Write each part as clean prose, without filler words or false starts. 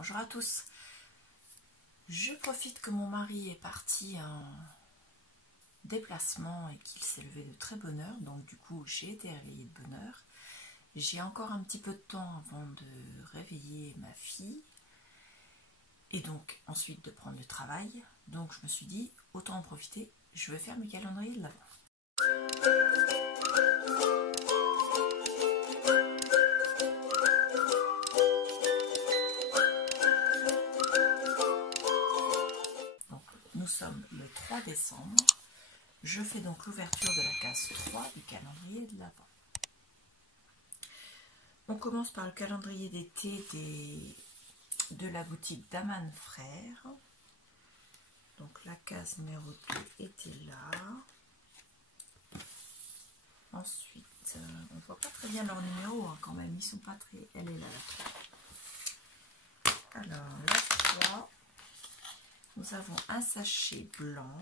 Bonjour à tous. Je profite que mon mari est parti en déplacement et qu'il s'est levé de très bonne heure. Donc du coup, j'ai été réveillée de bonne heure. J'ai encore un petit peu de temps avant de réveiller ma fille. Et donc ensuite de prendre le travail. Donc je me suis dit, autant en profiter. Je vais faire mes calendriers de l'Avent. Nous sommes le 3 décembre. Je fais donc l'ouverture de la case 3 du calendrier de l'Avent. On commence par le calendrier d'été de la boutique d'Aman Frères. Donc la case numéro 2 était là. Ensuite, on ne voit pas très bien leur numéro hein, quand même. Ils sont pas très... Elle est là, la 3. Alors, la 3. Nous avons un sachet blanc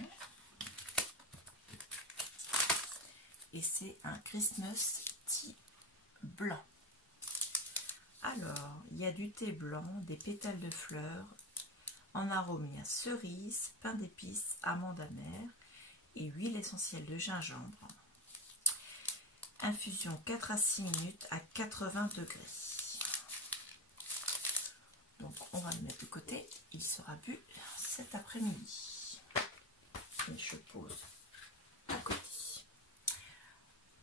et c'est un Christmas tea blanc. Alors, il y a du thé blanc, des pétales de fleurs, en arôme il y a cerise, pain d'épices, amande amère et huile essentielle de gingembre. Infusion 4 à 6 minutes à 80 degrés. Donc on va le mettre de côté, il sera bu cet après-midi. Et je pose à côté.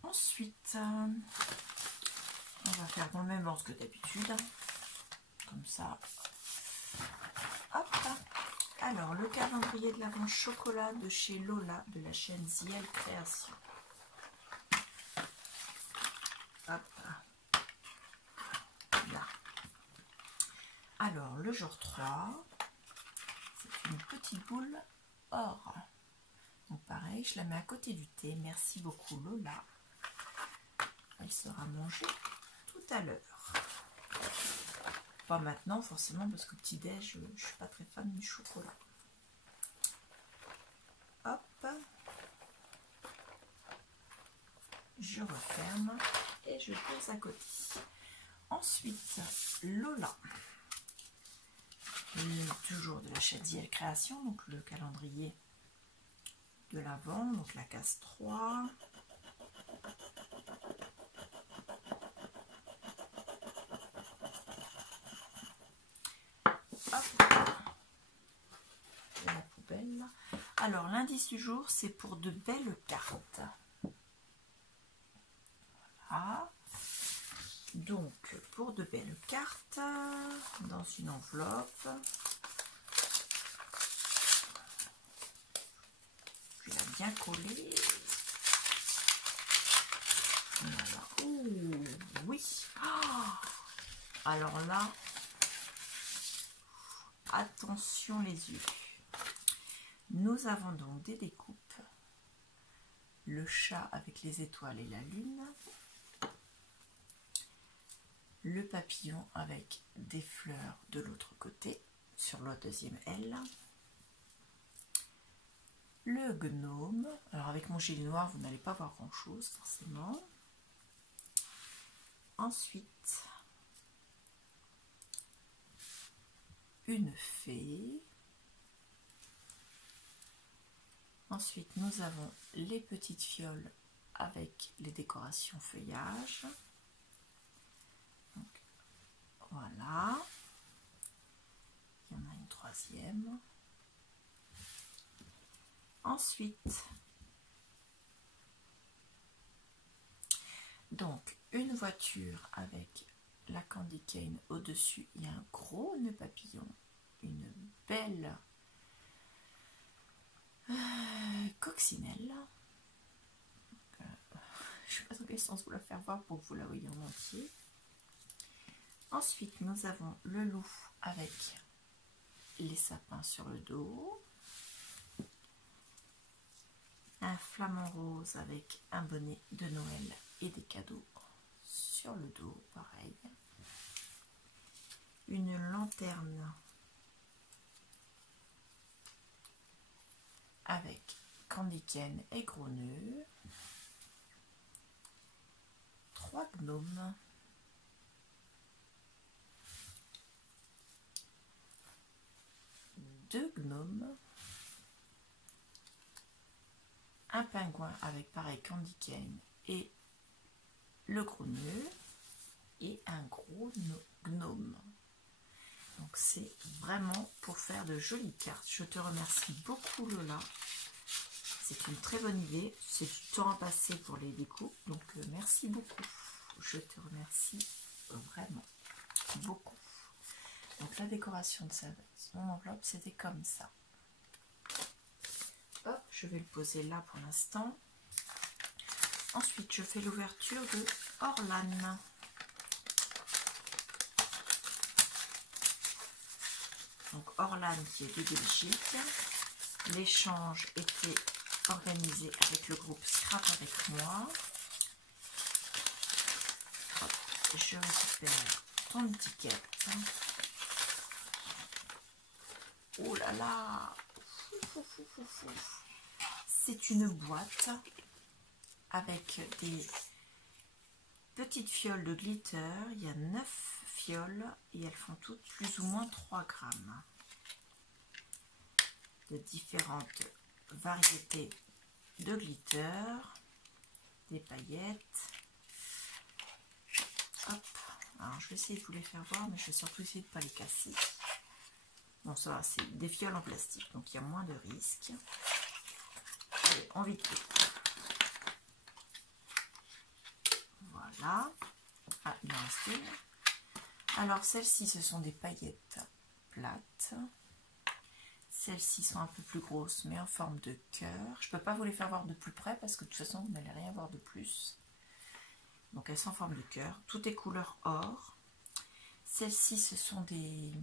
Ensuite, on va faire dans le même ordre que d'habitude. Comme ça. Hop. Alors, le calendrier de l'Avent chocolat de chez Lola de la chaîne Ziel Création. Hop. Là. Alors, le jour 3, c'est une petite boule or. Donc pareil, je la mets à côté du thé. Merci beaucoup Lola. Elle sera mangée tout à l'heure. Pas maintenant forcément parce que petit-déj, je ne suis pas très fan du chocolat. Hop. Je referme et je pose à côté. Ensuite, Lola. Toujours de la chaîne Ziel Création, donc le calendrier de l'Avent, donc la case 3. Hop. Et la poubelle. Alors l'indice du jour, c'est pour de belles cartes. Voilà. Donc pour de belles cartes, dans une enveloppe. Je l'ai bien collé. Voilà. Ouh, oui. Oh, alors là, attention les yeux. Nous avons donc des découpes. Le chat avec les étoiles et la lune. Le papillon avec des fleurs de l'autre côté, sur la deuxième aile. Le gnome. Alors avec mon gilet noir, vous n'allez pas voir grand chose forcément. Ensuite, une fée. Ensuite, nous avons les petites fioles avec les décorations feuillage. Donc, voilà. Il y en a une troisième. Ensuite, donc une voiture avec la candy cane au-dessus. Il y a un gros nœud papillon, une belle coccinelle. Je ne sais pas dans quel sens vous la faire voir pour que vous la voyez en entier. Ensuite, nous avons le loup avec les sapins sur le dos. Un flamant rose avec un bonnet de Noël et des cadeaux sur le dos, pareil. Une lanterne avec candy cane et gros nœuds. 3 gnomes. 2 gnomes, un pingouin avec pareil candy cane et le gros nœud et un gros gnome. Donc c'est vraiment pour faire de jolies cartes. Je te remercie beaucoup Lola. C'est une très bonne idée. C'est du temps à passer pour les découpes. Donc merci beaucoup. Je te remercie vraiment beaucoup. Donc la décoration de mon enveloppe, c'était comme ça. Hop, je vais le poser là pour l'instant. Ensuite, je fais l'ouverture de Orlan. Donc Orlan qui est de Belgique. L'échange était organisé avec le groupe Scrap avec moi. Hop, je récupère ton étiquette. Oh là là, c'est une boîte avec des petites fioles de glitter. Il y a 9 fioles et elles font toutes plus ou moins 3 grammes de différentes variétés de glitter, des paillettes. Hop. Alors je vais essayer de vous les faire voir, mais je vais surtout essayer de ne pas les casser. Bon, ça va, c'est des fioles en plastique, donc il y a moins de risques. Allez, on vite. Voilà. Ah, il en reste une. Alors, celles-ci, ce sont des paillettes plates. Celles-ci sont un peu plus grosses, mais en forme de cœur. Je ne peux pas vous les faire voir de plus près, parce que de toute façon, vous n'allez rien voir de plus. Donc, elles sont en forme de cœur. Tout est couleur or. Celles-ci, ce sont des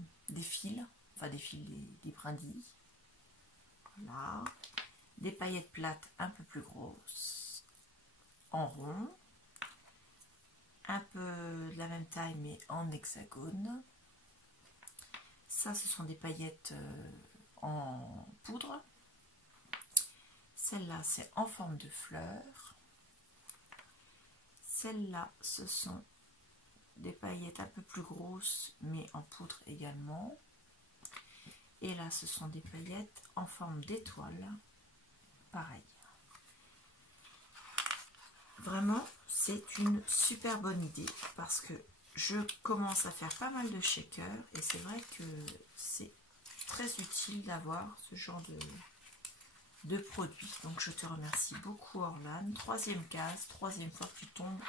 fils. Enfin, des fils, des brindilles. Voilà. Des paillettes plates un peu plus grosses, en rond. Un peu de la même taille, mais en hexagone. Ça, ce sont des paillettes en poudre. Celle-là, c'est en forme de fleur. Celle-là, ce sont des paillettes un peu plus grosses, mais en poudre également. Et là, ce sont des paillettes en forme d'étoile. Pareil. Vraiment, c'est une super bonne idée parce que je commence à faire pas mal de shakers et c'est vrai que c'est très utile d'avoir ce genre de produit. Donc je te remercie beaucoup Orlan. 3e case, 3e fois que tu tombes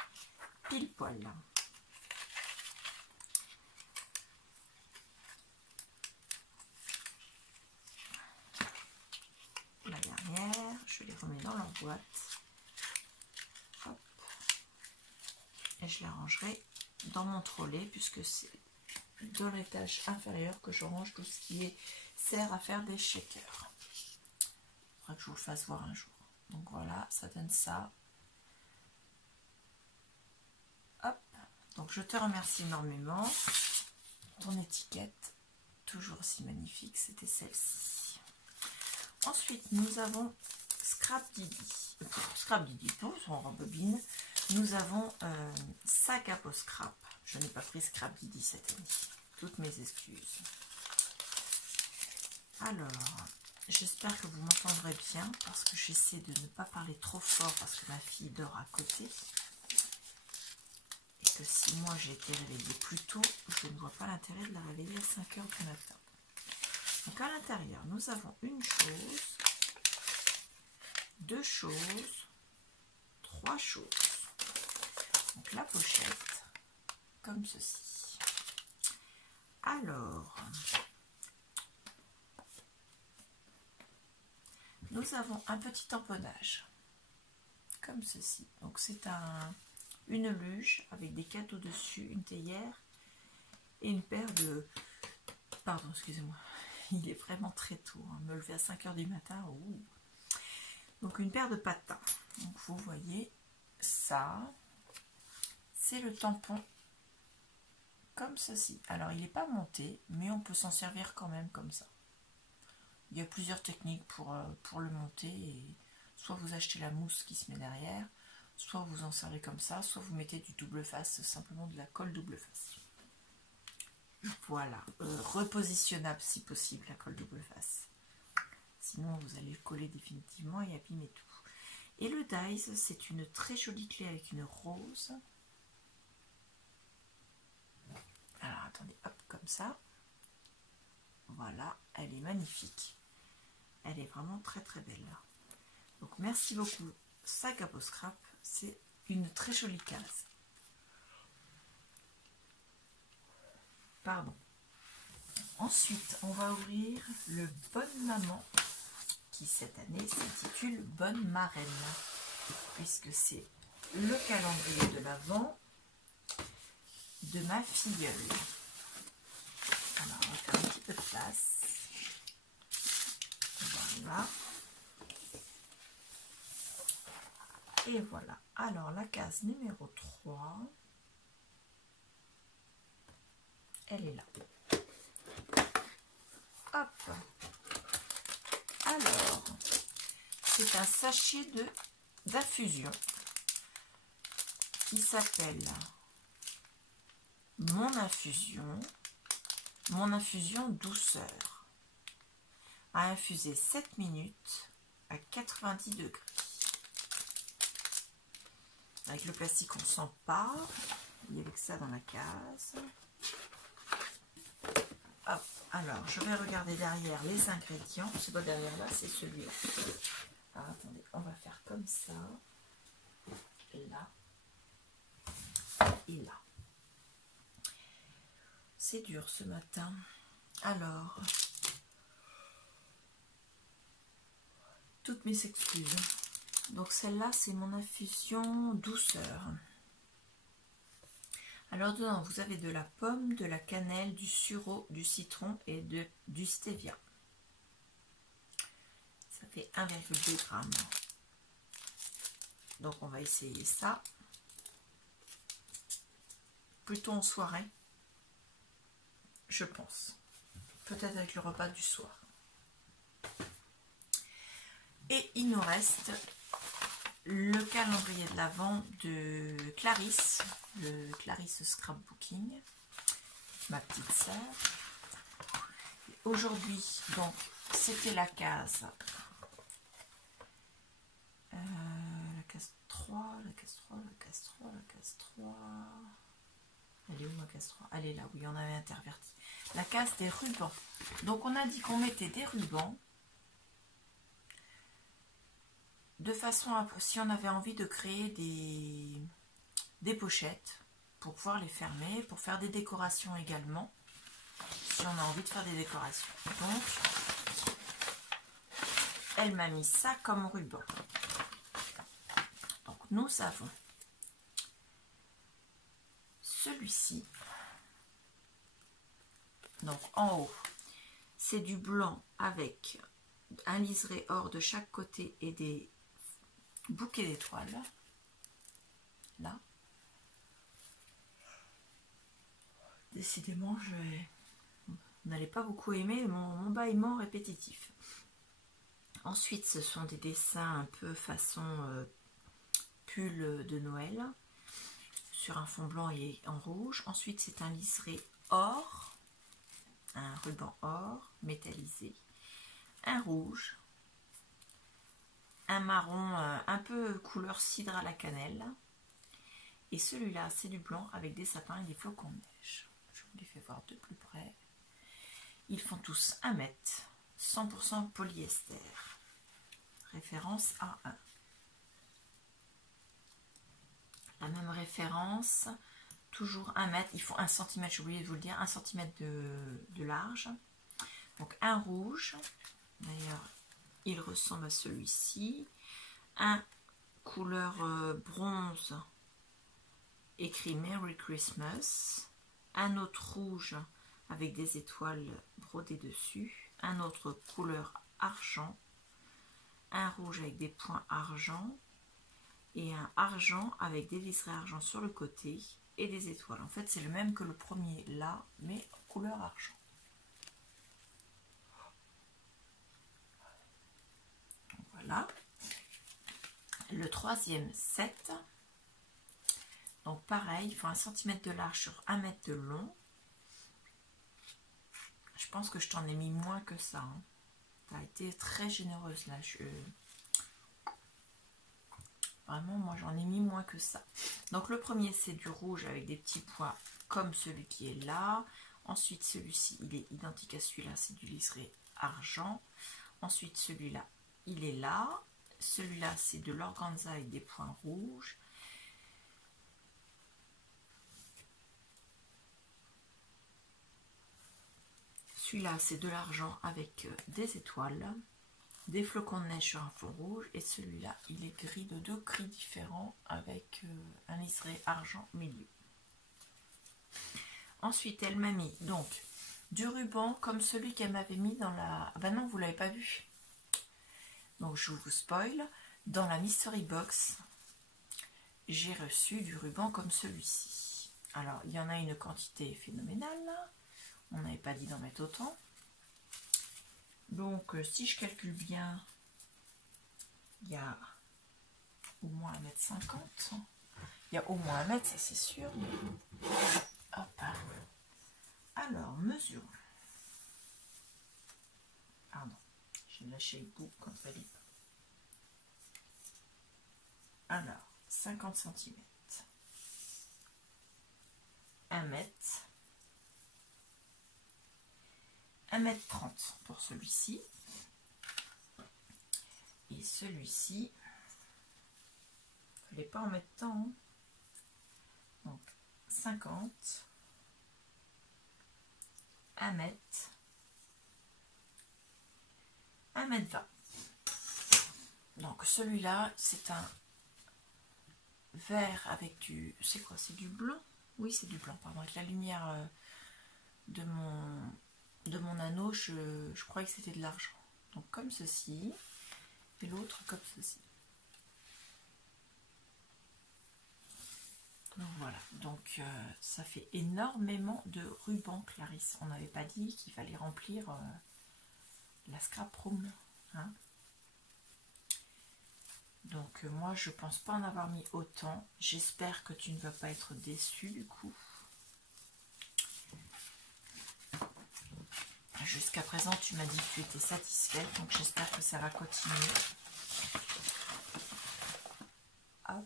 pile poil. La dernière, je les remets dans leur boîte. Hop. Et je la rangerai dans mon trolley puisque c'est dans l'étage inférieur que je range tout ce qui sert à faire des shakers. Il faudra que je vous le fasse voir un jour. Donc voilà, ça donne ça. Hop. Donc je te remercie énormément. Ton étiquette, toujours aussi magnifique, c'était celle-ci. Ensuite, nous avons Scrap Didi. Scrap Didi, non, ils sont en rembobine. Nous avons sac à peau scrap. Je n'ai pas pris Scrap Didi cette année. Toutes mes excuses. Alors, j'espère que vous m'entendrez bien parce que j'essaie de ne pas parler trop fort parce que ma fille dort à côté. Et que si moi j'ai été réveillée plus tôt, je ne vois pas l'intérêt de la réveiller à 5 h du matin. Donc à l'intérieur, nous avons une chose, 2 choses, 3 choses. Donc la pochette, comme ceci. Alors, nous avons un petit tamponnage, comme ceci. Donc c'est une luge avec des cadeaux dessus, une théière et une paire de... Pardon, excusez-moi. Il est vraiment très tôt, hein. Me lever à 5 h du matin. Ouh. Donc une paire de patins. Donc vous voyez ça. C'est le tampon comme ceci. Alors il n'est pas monté, mais on peut s'en servir quand même comme ça. Il y a plusieurs techniques pour le monter. Et soit vous achetez la mousse qui se met derrière, soit vous en servez comme ça, soit vous mettez du double face, simplement de la colle double face. Voilà, repositionnable si possible la colle double face. Sinon vous allez le coller définitivement et abîmer tout. Et le Dies, c'est une très jolie clé avec une rose. Alors attendez, hop, comme ça. Voilà, elle est magnifique. Elle est vraiment très très belle. Donc merci beaucoup, Sac à Peau Scrap. C'est une très jolie case. Pardon. Ensuite, on va ouvrir le Bonne Maman, qui cette année s'intitule Bonne Marraine, puisque c'est le calendrier de l'Avent de ma filleule. Alors, on va faire un petit peu de place. Voilà. Et voilà. Alors, la case numéro 3, elle est là. Hop. Alors, c'est un sachet d'infusion qui s'appelle Mon infusion douceur, à infuser 7 minutes à 90 degrés. Avec le plastique, on ne sent pas. Il y avait que ça dans la case. Hop. Alors, je vais regarder derrière les ingrédients. C'est pas derrière là, c'est celui-là. Alors, attendez, on va faire comme ça. Là. Et là. C'est dur ce matin. Alors, toutes mes excuses. Donc celle-là, c'est mon infusion douceur. Alors dedans, vous avez de la pomme, de la cannelle, du sureau, du citron et du stevia. Ça fait 1,2 g. Donc on va essayer ça. Plutôt en soirée, je pense. Peut-être avec le repas du soir. Et il nous reste le calendrier de l'Avent de Clarisse, le Clarisse Scrapbooking, ma petite sœur. Aujourd'hui, donc, c'était la case 3, la case 3, la case 3, la case 3. Elle est où ma case 3? Elle est là, oui, on avait interverti. La case des rubans. Donc on a dit qu'on mettait des rubans de façon à, si on avait envie de créer des pochettes pour pouvoir les fermer, pour faire des décorations également, si on a envie de faire des décorations. Donc, elle m'a mis ça comme ruban. Donc, nous avons celui-ci. Donc, en haut, c'est du blanc avec un liseré or de chaque côté et des bouquets d'étoiles. Là. Décidément, vous n'allez pas beaucoup aimer mon bâillement répétitif. Ensuite, ce sont des dessins un peu façon pull de Noël sur un fond blanc et en rouge. Ensuite, c'est un liseré or, un ruban or métallisé, un rouge, un marron un peu couleur cidre à la cannelle. Et celui-là, c'est du blanc avec des sapins et des flocons de neige. Je vous les fais voir de plus près. Ils font tous 1 mètre, 100% polyester. Référence A1. La même référence, toujours 1 mètre. Ils font 1 cm, j'ai oublié de vous le dire, 1 cm de large. Donc un rouge. D'ailleurs, il ressemble à celui-ci. Un couleur bronze, écrit Merry Christmas. Un autre rouge avec des étoiles brodées dessus. Un autre couleur argent. Un rouge avec des points argent. Et un argent avec des liserés argent sur le côté et des étoiles. En fait, c'est le même que le premier là, mais couleur argent. Voilà. Le troisième set. Donc pareil, il faut 1 cm de large sur 1 mètre de long. pense que je t'en ai mis moins que ça. Hein. Tu as été très généreuse là. Vraiment, moi j'en ai mis moins que ça. Donc le premier, c'est du rouge avec des petits points comme celui qui est là. Ensuite, celui-ci, il est identique à celui-là, c'est du liseré argent. Ensuite, celui-là, il est là. Celui-là, c'est de l'organza avec des points rouges. Celui-là, c'est de l'argent avec des étoiles, des flocons de neige sur un fond rouge. Et celui-là, il est gris de 2 gris différents avec un liseré argent au milieu. Ensuite, elle m'a mis donc du ruban comme celui qu'elle m'avait mis dans la... Ah ben non, vous ne l'avez pas vu. Donc, je vous spoil. Dans la mystery box, j'ai reçu du ruban comme celui-ci. Alors, il y en a une quantité phénoménale. On n'avait pas dit d'en mettre autant. Donc, si je calcule bien, il y a au moins 1,50 m. Il y a au moins 1 mètre, ça c'est sûr. Hop. Alors, mesure. Pardon, j'ai lâché le bout quand il fallait. Alors, 50 cm. 1 mètre. 1,30 m pour celui-ci. Et celui-ci, il ne fallait pas en mettre tant. Hein. Donc, 50. 1 mètre. 1,20 m. Donc, celui-là, c'est un vert avec du... C'est quoi? C'est du blanc? Oui, c'est du blanc, pardon. Avec la lumière de mon anneau, je croyais que c'était de l'argent. Donc comme ceci, et l'autre comme ceci. Donc voilà, donc ça fait énormément de rubans, Clarisse. On n'avait pas dit qu'il fallait remplir la scrap room. Hein. Donc moi je pense pas en avoir mis autant. J'espère que tu ne vas pas être déçu du coup. Jusqu'à présent, tu m'as dit que tu étais satisfaite, donc j'espère que ça va continuer. Hop.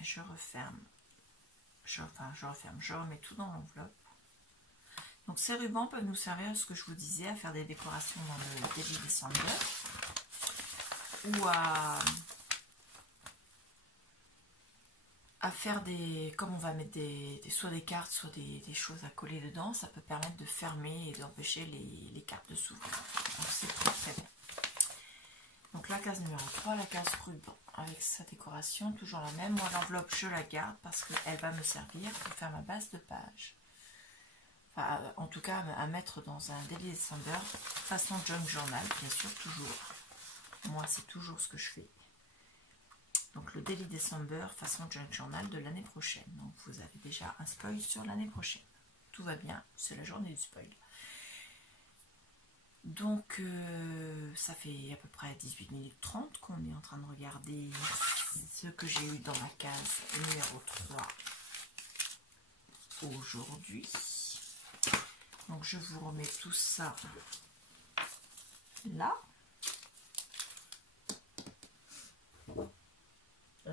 Je referme. Je remets tout dans l'enveloppe. Donc ces rubans peuvent nous servir à ce que je vous disais, à faire des décorations dans le début décembre. Ou à faire des, comme on va mettre soit des cartes, soit des choses à coller dedans, ça peut permettre de fermer et d'empêcher les cartes de s'ouvrir. Donc c'est très très bien. Donc la case numéro 3, la case ruban, avec sa décoration, toujours la même. Moi l'enveloppe je la garde parce qu'elle va me servir pour faire ma base de page. Enfin, en tout cas à mettre dans un Daily December, façon junk journal, bien sûr, toujours. Moi c'est toujours ce que je fais. Donc le Daily December façon junk journal de l'année prochaine. Donc vous avez déjà un spoil sur l'année prochaine. Tout va bien, c'est la journée du spoil. Donc ça fait à peu près 18 minutes 30 qu'on est en train de regarder ce que j'ai eu dans ma case numéro 3 aujourd'hui. Donc je vous remets tout ça là. 1,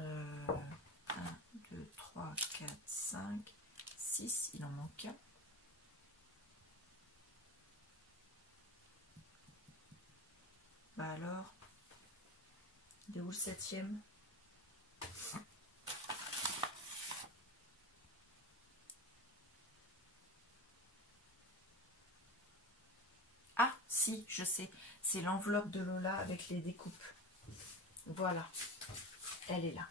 2, 3, 4, 5, 6, il en manque un. Bah alors, il est où le 7e? Ah, si, je sais, c'est l'enveloppe de Lola avec les découpes. Voilà, elle est là.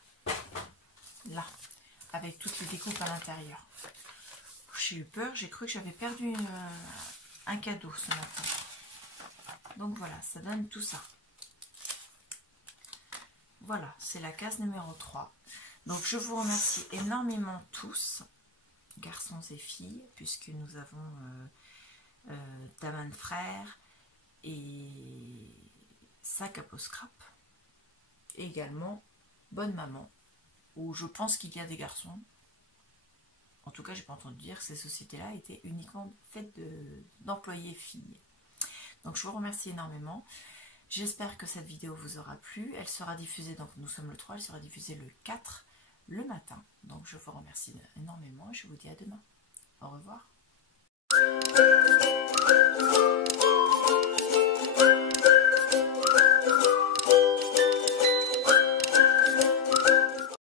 Là, avec toutes les découpes à l'intérieur. J'ai eu peur, j'ai cru que j'avais perdu un cadeau ce matin. Donc voilà, ça donne tout ça. Voilà, c'est la case numéro 3. Donc je vous remercie énormément tous, garçons et filles, puisque nous avons Daman Frère et Sac à peau scrap. Et également Bonne Maman, où je pense qu'il y a des garçons. En tout cas, j'ai pas entendu dire que ces sociétés-là étaient uniquement faites d'employés filles. Donc je vous remercie énormément. J'espère que cette vidéo vous aura plu. Elle sera diffusée, donc nous sommes le 3, elle sera diffusée le 4, le matin. Donc je vous remercie énormément et je vous dis à demain. Au revoir.